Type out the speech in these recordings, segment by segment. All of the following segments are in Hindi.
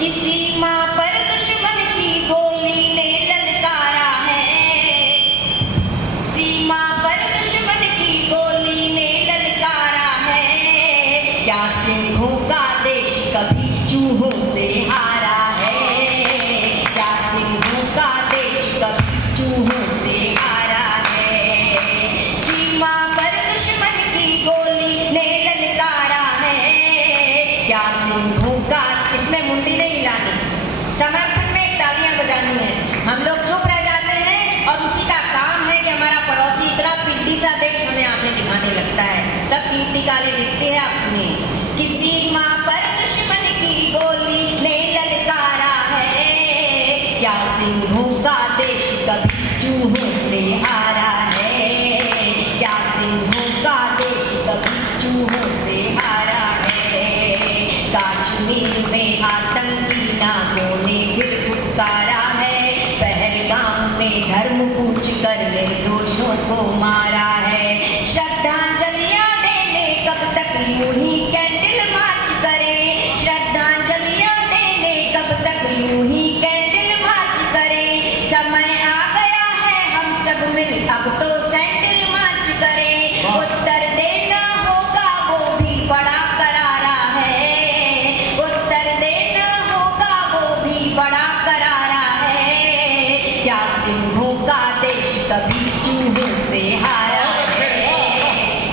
कि सीमा पर दुश्मन की गोली ने ललकारा है, सीमा पर दुश्मन की गोली ने ललकारा है। क्या सिंहों का देश कभी चूहों से हारा है, क्या सिंहों का देश कभी चूहों से हारा है। सीमा पर दुश्मन की गोली ने ललकारा है, क्या सिंहों का, इसमें मुंडी नहीं हिलानी, समर्थन में तालियां बजानी है। हम लोग चुप रह जाते हैं और उसी का काम है कि हमारा पड़ोसी इतना पिड्डी सा देश हमें आंखें दिखाने लगता है, तब कीर्ति काले लिखते हैं। आप सुनिए कि सीमा पर दुश्मन की गोली ने ललकारा है, क्या सिंहों का देश कभी चूहों से हारा है, क्या सिंहों का देश कभी चूहों से हारा है। कश्मीर में आतंकी नामों ने फिर फुटकारा है, पहलगाम में धर्म पूछ कर निर्दोषों को मारा है। श्रद्धांजलियां देने कब तक यूं ही कैंडल मार्च करें, श्रद्धांजलियां देने कब तक यूं ही कैंडल मार्च करें। समय आ गया है हम सब मिल अब तो सैंडल मार्च करें। उत्तर देना होगा वो भी बड़ा करारा है, उत्तर देना होगा वो भी बड़ा करारा है। क्या सिंहों का देश कभी चूहों से हारा है,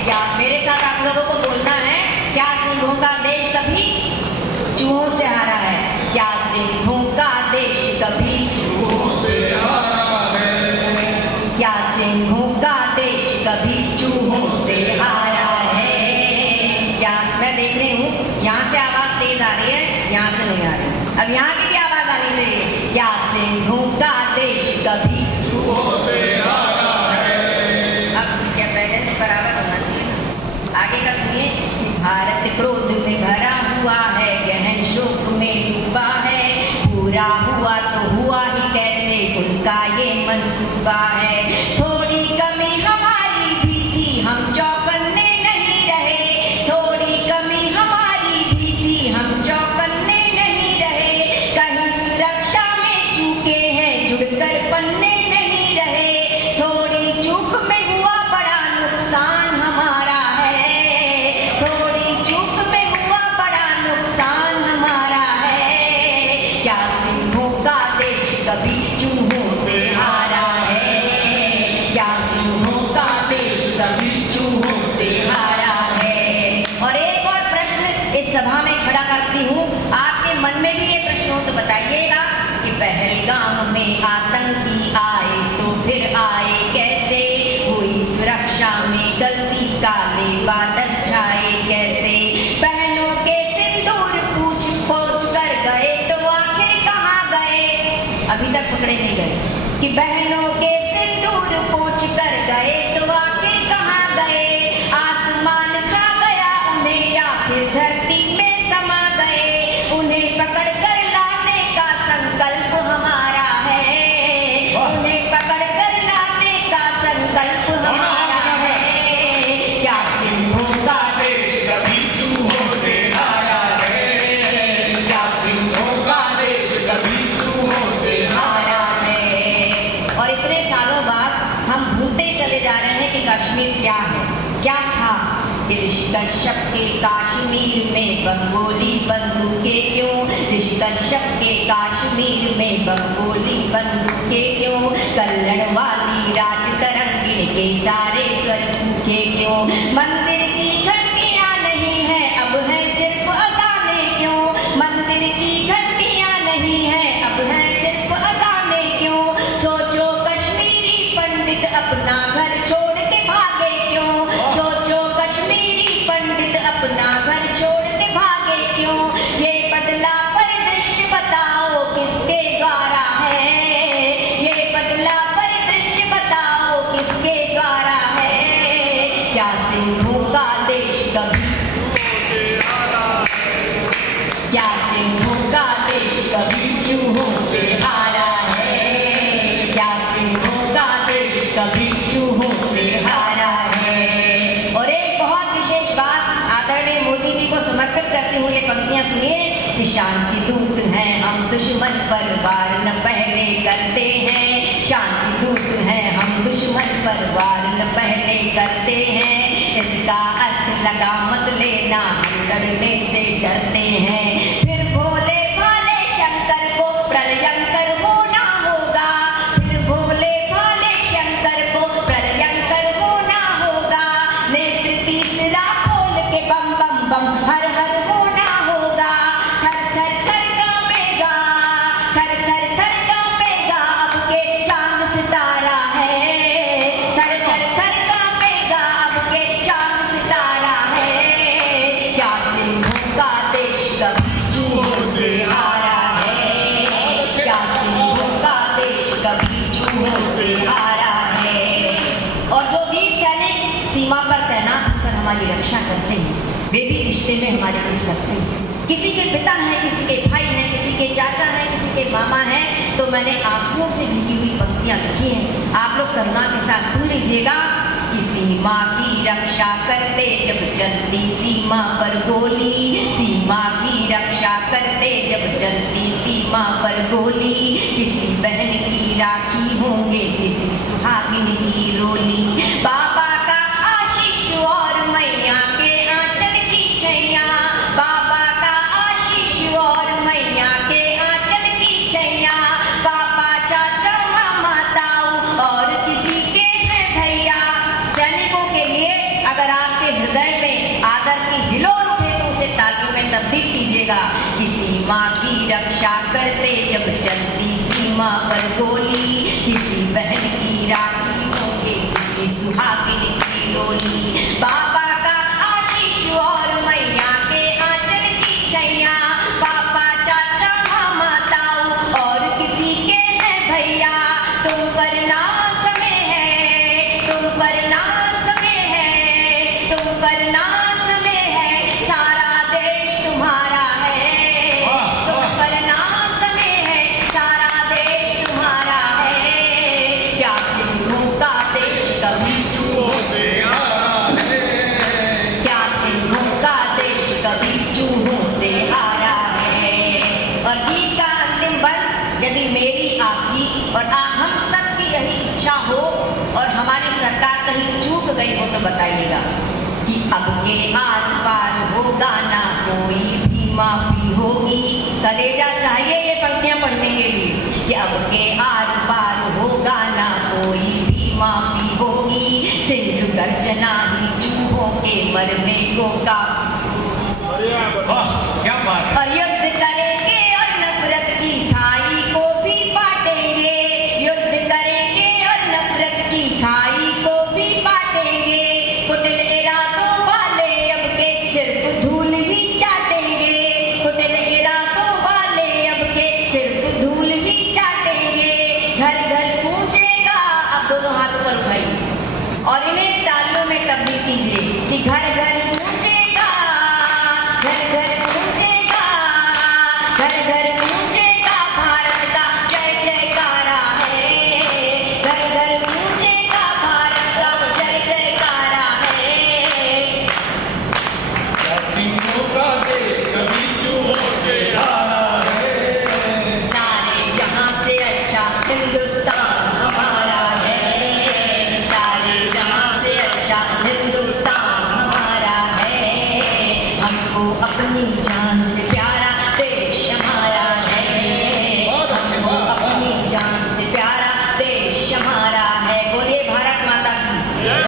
क्या मेरे साथ आप लोगों को बोलना है, क्या सिंहों का देश कभी चूहों से हारा है, क्या सिंहों का देश कभी चूहों से हारा है, क्या सिंहों का देश कभी चूहों से हारा है। क्या मैं देख रही हूँ यहाँ से आवाज तेज आ रही है, यहाँ से नहीं आ रही, अब यहाँ की भी आवाज आनी चाहिए। क्या सिंहों का देश कभी चूहों से हारा है। अब क्या बैलेंस बराबर होना चाहिए ना। आगे का सुनिए कि भारत क्रोध में भरा हुआ है, गहन शोक में डूबा है, पूरा हुआ तो हुआ ही कैसे उनका ये मंसूबा है। थोड़ी कमी हमारी भी थी हम चौकन्ने नहीं रहे, थोड़ी कमी हमारी भी थी हम चौकन्ने नहीं रहे। कहीं सुरक्षा में चूके हैं जुड़कर पन्ने नहीं रहे, थोड़ी चूक में हुआ बड़ा नुकसान हमारा है, थोड़ी चूक में हुआ बड़ा नुकसान हमारा है। क्या सिंहों का देश कभी चूहों से हारा है, क्या सिंहों का देश कभी चूहों से हारा है। और एक और प्रश्न इस सभा में खड़ा करती हूँ, आपके मन में भी ये प्रश्न हो तो बताइएगा कि पहलगाम में आतंकी आए तो फिर आए कैसे, हुई सुरक्षा में गलती काले बादल छाए कैसे। बहनों के सिंदूर पूछ पहुंच कर गए तो आखिर कहाँ गए, अभी तक पकड़े नहीं गए, कि बहनों के सिंदूर पूछ कर गए तो आखिर कहाँ गए। आसमान खा गया उन्हें या फिर धरती में समा गए, उन्हें पकड़ कर लाने का संकल्प हमारा है, उन्हें पकड़ कर लाने का संकल्प हमारा है। क्या सिंहों का देश कभी चूहों से हारा है, क्या सिंहों का देश कभी चूहों से हारा हारा है। और इतने सालों बाद हम भूलते चले जा रहे हैं कि कश्मीर क्या है, क्या था। कि ऋषि कश्यप के कश्मीर में बंगोली बंदूकें क्यों, ऋषि कश्यप के कश्मीर में बंगोली बंदूकें क्यों, कल्लड़ वाली राज तरंगिण के सारे स्वर सूखे क्यों। मंदिर की घंटियां नहीं है अब है सिर्फ अजाने क्यों, मंदिर की घंटियां नहीं है अब है सिर्फ अजाने क्यों। सोचो कश्मीरी पंडित अपना घर छोड़ के भागे क्यों, सोचो कश्मीरी पंडित अपना घर छोड़ के भागे क्यों। ये बदला परिदृश्य बताओ किसके द्वारा है, ये बदला परिदृश्य बताओ किसके द्वारा है। क्या सिंहों का देश कभी, क्या सिंहों का हम दुश्मन पर वार न पहले करते हैं, शांति दूत हैं हम दुश्मन पर वार न पहले करते हैं। इसका अर्थ लगा मत लेना, हम लड़ने से डरते हैं। फिर भोले भाले शंकर को प्रलयंकर होना होगा, फिर भोले भाले शंकर को प्रलयंकर होना होगा। नेत्र तीसरा खोल के बम बम बम हर हर होना होगा। थर थर थर कांपेगा, थर थर थर कांपेगा अब के चांद सितारा है। थर थर थर कांपेगा अब के चांद सितारा है। क्या सिंहों का देश कभी चूहों से हारा है, क्या सिंहों का देश कभी चूहों से हारा है। और जो वीर सैनिक सीमा पर तैनात होकर हमारी रक्षा करते हैं, वे भी रिश्ते में हमारे कुछ करते हैं। किसी के पिता हैं, किसी के भाई हैं, किसी के चाचा हैं, किसी के मामा हैं। तो मैंने आंसुओं से भीगी हुई पंक्तियां लिखी हैं, आप लोग करुणा के साथ सुन लीजिएगा। कि सीमा की रक्षा करते जब चलती सीमा पर गोली, सीमा की रक्षा करते जब चलती सीमा पर गोली। किसी बहन की राखी होंगे, किसी सुहागिन की रोली। बाबा का आशीष और मैया के आंचल की छैया, बाबा का आशीष और मैया के आंचल की छैया। पापा चाचा मामा ताऊ और किसी के हैं भैया। सैनिकों के लिए अगर आपके हृदय में आदर की हिलोर उठे तो उसे तालियों में तब्दील कीजिएगा। किसी माँ की रक्षा करते जब चलती सीमा पर गोली, किसी बहन की राखी होंगे, किसी सुहागिन की रोली। बाबा का आशीष और मैया के आंचल की छैया, पापा चाचा मामा ताऊ और किसी के हैं भैया। तुम पर नाज में है, तुम पर नाज में है, तुम पर नाज में है, सारा देश तुम्हारा है। तुम पर नाज में है, सारा देश तुम्हारा है। क्या सिंहों का देश कभी चूहों से हारा है, क्या सिंहों का देश कभी चूहों से हारा है। और गीत का अंतिम बंद, यदि मेरी आपकी और हम सब की यही इच्छा हो और हमारी सरकार कहीं चूक गई हो तो बताइएगा कि अब के आर पार होगा ना कोई भी माफी होगी। कलेजा चाहिए ये पंक्तियां पढ़ने के लिए कि अब के आर पार होगा ना कोई भी माफी होगी। सिंधु गर्जना ही चूहों के मरने को का। वाह क्या बात है। और ये